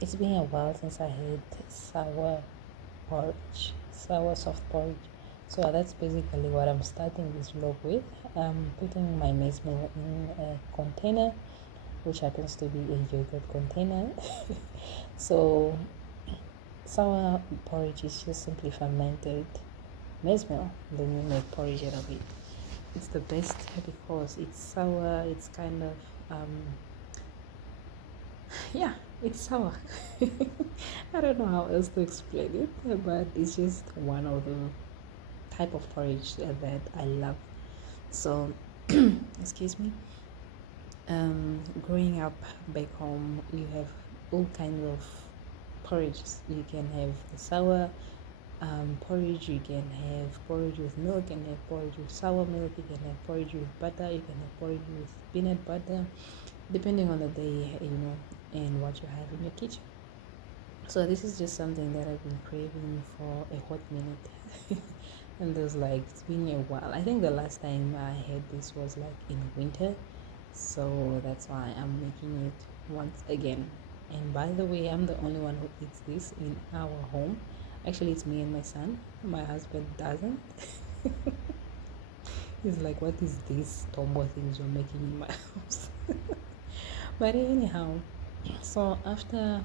It's been a while since I had sour soft porridge. So that's basically what I'm starting this vlog with. I'm putting my maize meal in a container, which happens to be a yogurt container. So sour porridge is just simply fermented maize meal, then you make porridge out of it. It's the best because it's sour, it's kind of yeah, it's sour. I don't know how else to explain it, but it's just one of the type of porridge that I love. So excuse me. Growing up back home, you have all kinds of porridges. You can have the sour porridge, you can have porridge with milk, you can have porridge with sour milk, you can have porridge with butter, you can have porridge with peanut butter, depending on the day, and what you have in your kitchen. So this is just something that I've been craving for a hot minute. And there's like, it's been a while. I think the last time I had this was like in winter. So that's why I'm making it once again. And by the way, I'm the only one who eats this in our home. Actually, it's me and my son. My husband doesn't. He's like, what is this tomboy things you're making in my house? But anyhow, so after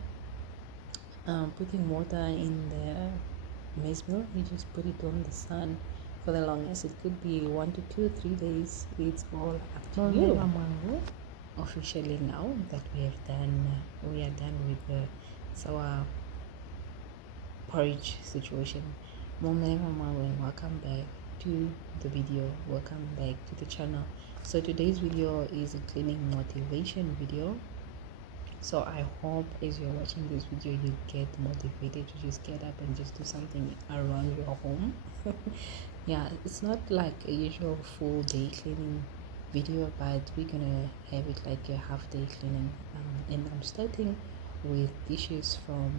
putting water in the maize meal, you just put it on the sun for the longest. It could be 1 to 2 3 days. It's all up to you. Officially now that we are done with the sour porridge situation. Welcome back to the video. Welcome back to the channel. So today's video is a cleaning motivation video. So I hope as you're watching this video you get motivated to just get up and just do something around your home. Yeah, it's not like a usual full day cleaning video, but we're gonna have it like a half day cleaning. And I'm starting with dishes from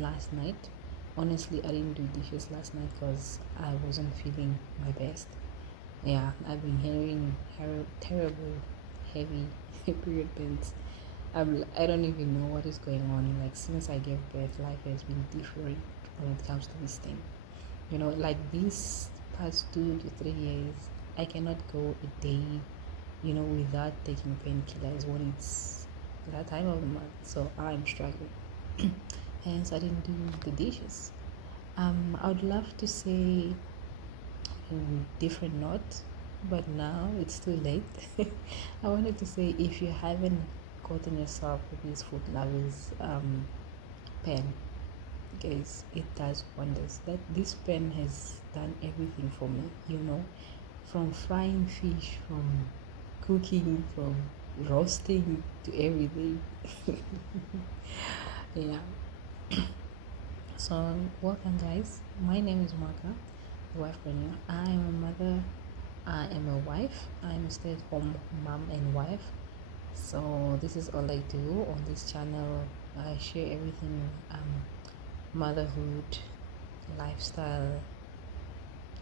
last night. Honestly, I didn't do dishes last night because I wasn't feeling my best. Yeah, I've been hearing terrible heavy period pains. I don't even know what is going on. Like since I gave birth, life has been different when it comes to this thing. Like these past 2 to 3 years, I cannot go a day, without taking painkillers when it's that time of the month. So I'm struggling. Hence, I didn't do the dishes. I would love to say different note, but now it's too late. I wanted to say if you haven't gotten yourself this Food Lovers pen, guys, it does wonders. That this pen has done everything for me, from frying fish, from cooking, from roasting to everything. Yeah. So welcome, guys. My name is Marka, the wife Brenda. I am a mother, I am a wife, I'm a stay-at-home mom and wife. So this is all I do on this channel. I share everything, motherhood, lifestyle,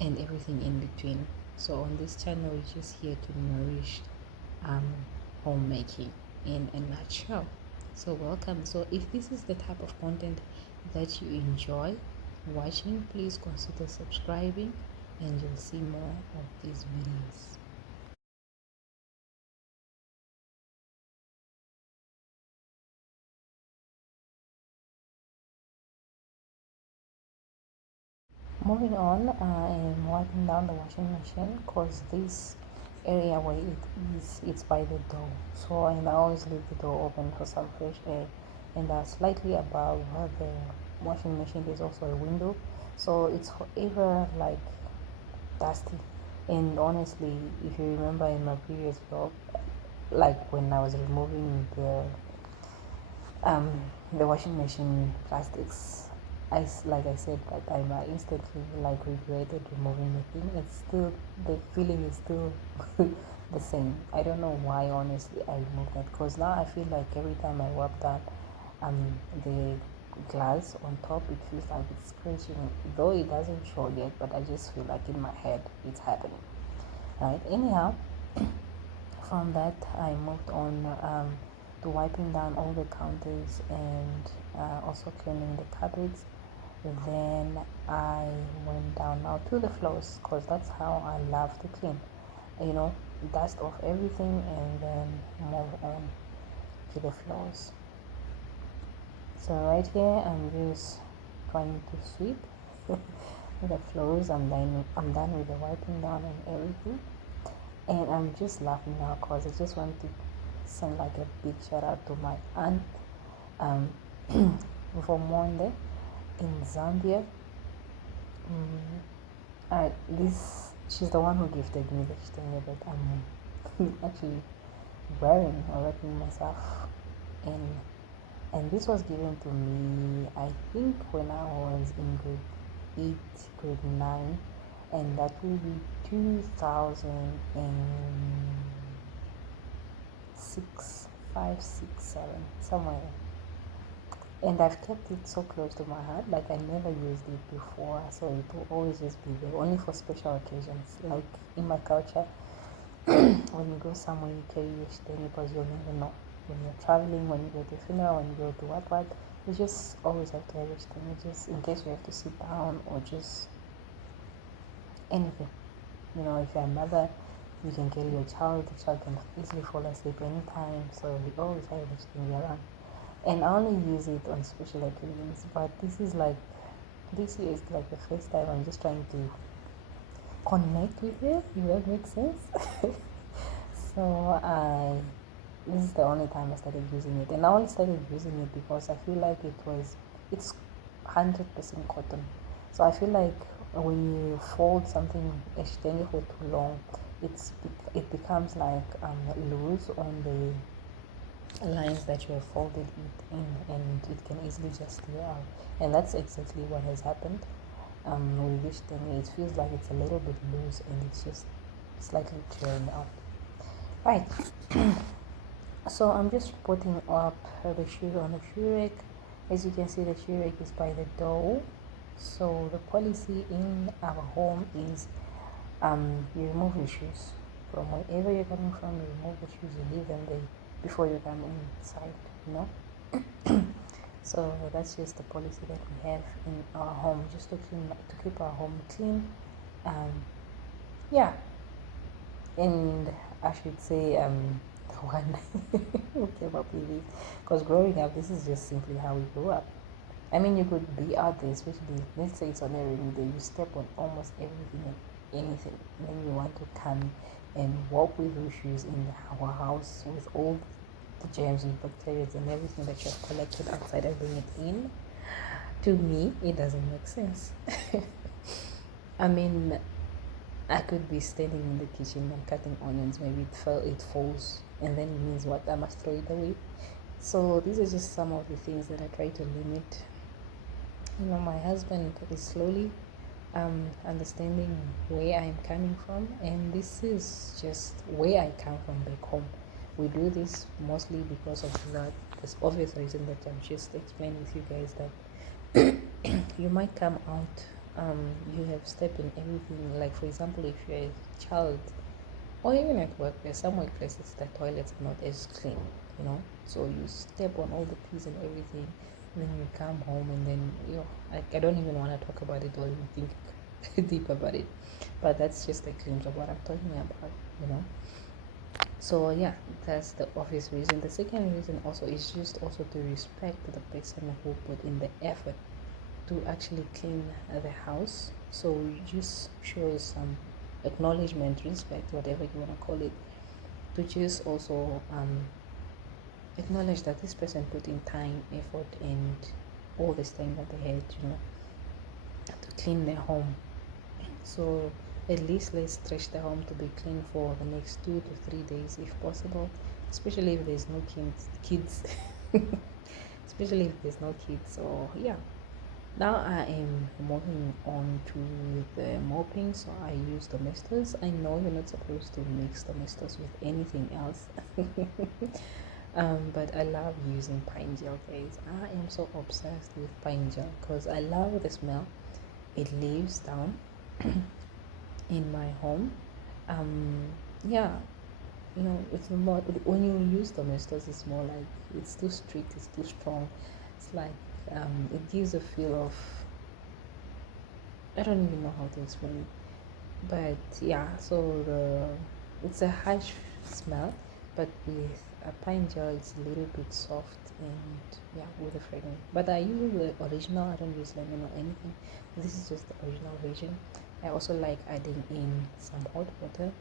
and everything in between. So on this channel, we're just here to nourish um, homemaking in a nutshell. So welcome. So if this is the type of content that you enjoy watching, please consider subscribing and you'll see more of these videos. Moving on, I am wiping down the washing machine because this area where it is, it's by the door. So, and I always leave the door open for some fresh air. And slightly above the washing machine, there's also a window. So it's forever like dusty. And honestly, if you remember in my previous vlog, like when I was removing um, the washing machine plastics, like I said that time, I instantly like regretted removing the thing. It's still, the feeling is still the same. I don't know why honestly I removed that, because now I feel like every time I wipe that the glass on top, it feels like it's scratching, though it doesn't show yet, but I just feel like in my head it's happening. Right, anyhow, from that I moved on to after wiping down all the counters and also cleaning the cupboards, then I went down now to the floors, because that's how I love to clean. Dust off everything and then move on to the floors. So right here I'm just trying to sweep the floors. I'm done with the wiping down and everything, and I'm just laughing now because I just want to send like a big shout out to my aunt from Monde in Zambia. She's the one who gifted me this thing that I'm actually wearing or wrapping myself in. And this was given to me, I think, when I was in grade 8, grade 9, and that will be 2006, 5, 6, 7, somewhere. And I've kept it so close to my heart, like I never used it before, so it will always just be there, only for special occasions. Like in my culture, when you go somewhere, you carry your thing because you'll never know. When you're traveling, when you go to a funeral, when you go to what, you just always have to have your thing, just in case you have to sit down or just anything. If you're a mother, you can carry your child, the child can easily fall asleep anytime, so we always have this thing around. And I only use it on special occasions, but this year is like the first time I'm just trying to connect with it, if that makes sense. So this is the only time I started using it, and I only started using it because I feel like it's 100% cotton. So I feel like when you fold something extended for too long, it becomes like loose on the lines that you have folded it in, and it can easily just tear out. And that's exactly what has happened with this thing. It feels like it's a little bit loose and it's just slightly tearing out. Right. So I'm just putting up the shoe on the shoe rack. As you can see, the shoe rack is by the door. So the policy in our home is you remove your shoes from wherever you're coming from. You remove the shoes, you leave them there before you come inside. So that's just the policy that we have in our home, just to keep our home clean. Yeah, and I should say the one who came up with it, because growing up, this is just simply how we grew up. I mean, you could be out there, especially let's say it's on a rainy day, you step on almost everything and anything, and then you want to come and walk with your shoes in our house with all the germs and bacteria and everything that you have collected outside and bring it in. To me, it doesn't make sense. I mean, I could be standing in the kitchen and cutting onions, maybe it falls, and then it means what? I must throw it away. So these are just some of the things that I try to limit. My husband is slowly understanding where I'm coming from, and this is just where I come from back home. We do this mostly because of this obvious reason that I've just explained with you guys, that you might come out, you have stepped in everything. Like, for example, if you're a child, or even at work, there's some workplaces the toilets are not as clean, so you step on all the peas and everything, and then you come home, and then I don't even want to talk about it or even think deep about it, but that's just a glimpse of what I'm talking about. So yeah, that's the obvious reason. The second reason also is just also to respect the person who put in the effort to actually clean the house. So you just show some acknowledgement, respect, whatever you want to call it, to just also acknowledge that this person put in time, effort, and all this time that they had, to clean their home. So at least let's stretch the home to be clean for the next 2 to 3 days if possible, especially if there's no kids. Especially if there's no kids. So yeah, now I am moving on to the mopping. So I use domestos. I know you're not supposed to mix domestos with anything else. But I love using pine gel, guys. I am so obsessed with pine gel because I love the smell it leaves down in my home. Yeah, it's more, when you use domestos, it's more like it's too strict, it's too strong. It's like it gives a feel of, I don't even know how to explain it. But yeah, so it's a harsh smell, but with a pine gel it's a little bit soft, and yeah, with a fragrance. But I use the original, I don't use lemon or anything. This is just the original version. I also like adding in some hot water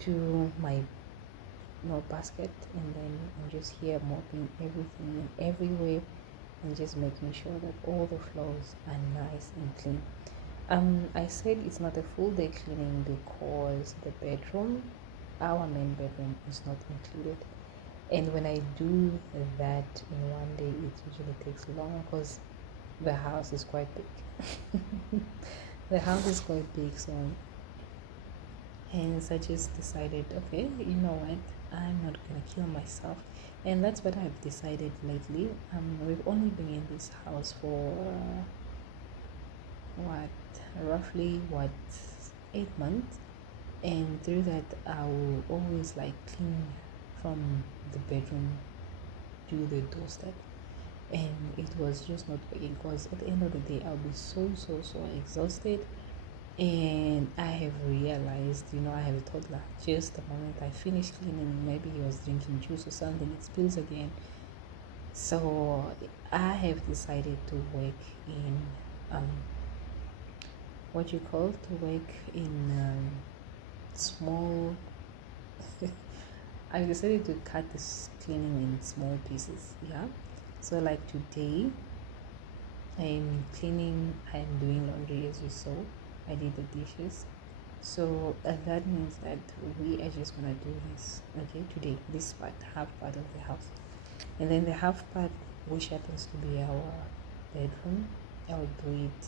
to my basket, and then I'm just here mopping everything and everywhere, and just making sure that all the floors are nice and clean. I said it's not a full day cleaning because the bedroom, our main bedroom, is not included. And when I do that in one day, it usually takes long because the house is quite big. The house is quite big, so hence I just decided, okay, you know what, I'm not gonna kill myself. And that's what I've decided lately. We've only been in this house for what, roughly what, 8 months, and through that I will always like clean from the bedroom to the doorstep, and it was just not working because at the end of the day I'll be so exhausted. And I have realized, I have a toddler. Just the moment I finish cleaning, maybe he was drinking juice or something, it spills again. So I have decided to work in what you call, to work in small. I decided to cut this cleaning in small pieces. Yeah. So like today, I'm cleaning. I'm doing laundry, as you saw. I did the dishes. So that means that we are just gonna do this, okay, today. This part, half part of the house, and then the half part, which happens to be our bedroom, I will do it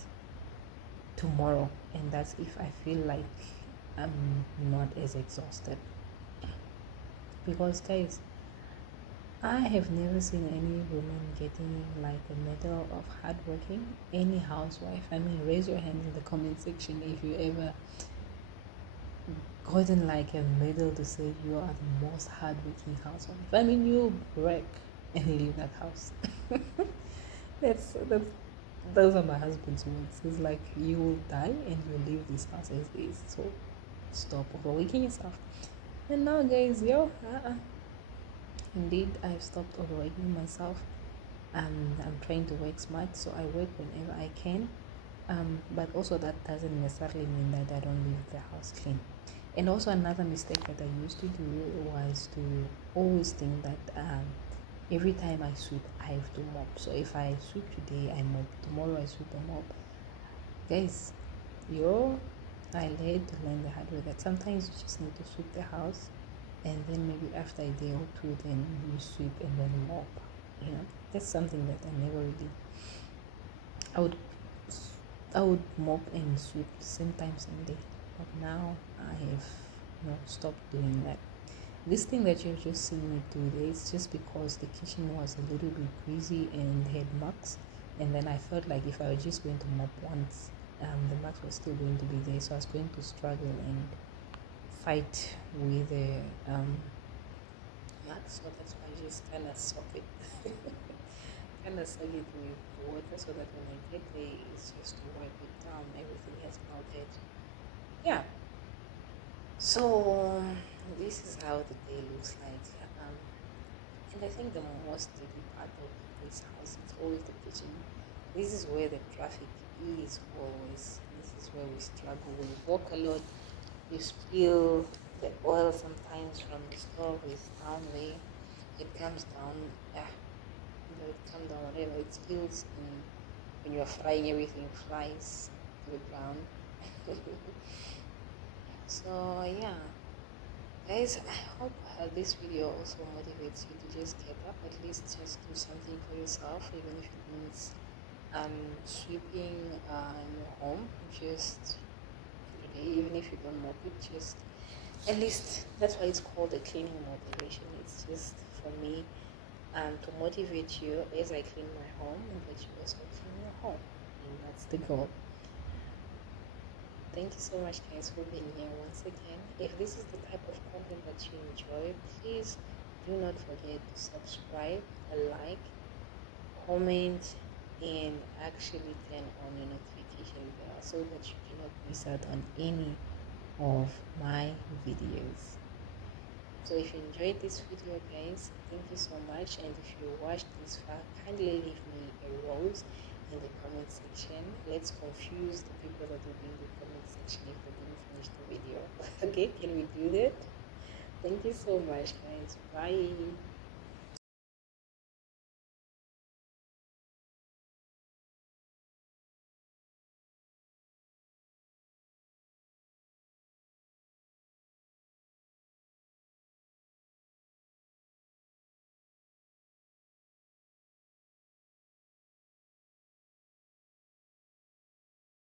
tomorrow, and that's if I feel like I'm not as exhausted. Because guys, I have never seen any woman getting like a medal of hardworking. Any housewife, I mean, raise your hand in the comment section if you ever gotten like a medal to say you are the most hardworking housewife. I mean, you work and you leave that house. that's those are my husband's words. It's like you will die and you leave this house as is. So stop overworking yourself. And now, guys, indeed, I've stopped overworking myself. I'm trying to work smart, so I work whenever I can. But also that doesn't necessarily mean that I don't leave the house clean. And also another mistake that I used to do was to always think that every time I sweep, I have to mop. So if I sweep today, I mop. Tomorrow I sweep and mop. Guys, I had to learn the hard way that sometimes you just need to sweep the house, and then maybe after a day or two, then you sweep and then mop. That's something that I never really. I would I would mop and sweep same time same day, but now I have stopped doing that. This thing that you're just seeing me do today is just because the kitchen was a little bit greasy and had marks, and then I felt like if I was just going to mop once, the marks were still going to be there, so I was going to struggle and fight with the marks. So that's why I just kind of soak it, kind of soak it with water, so that when I get there, it's just to wipe it down. Everything has melted. Yeah. So this is how the day looks like. And I think the most dirty part of this house is always the kitchen. This is where the traffic is always. This is where we struggle. We walk a lot. We spill the oil sometimes from the stove. It's down there. It comes down. It comes down whatever. It spills, and when you're frying, everything flies to the ground. So yeah, guys, I hope this video also motivates you to just get up, at least just do something for yourself, even if it means sweeping in your home, just today, even if you don't mop it, just at least. That's why it's called a cleaning motivation. It's just for me to motivate you as I clean my home, and that you also clean your home, and that's the goal. thank you so much, guys, for being here once again. If this is the type of content that you enjoy, please do not forget to subscribe, like, comment, and actually turn on your notification bell so that you do not miss out on any of my videos. So if you enjoyed this video, guys, thank you so much. And if you watched this far, kindly leave me a rose in the comment section. Let's confuse the people that will be in the comment section if they didn't finish the video. Okay, can we do that? Thank you so much, guys. Bye.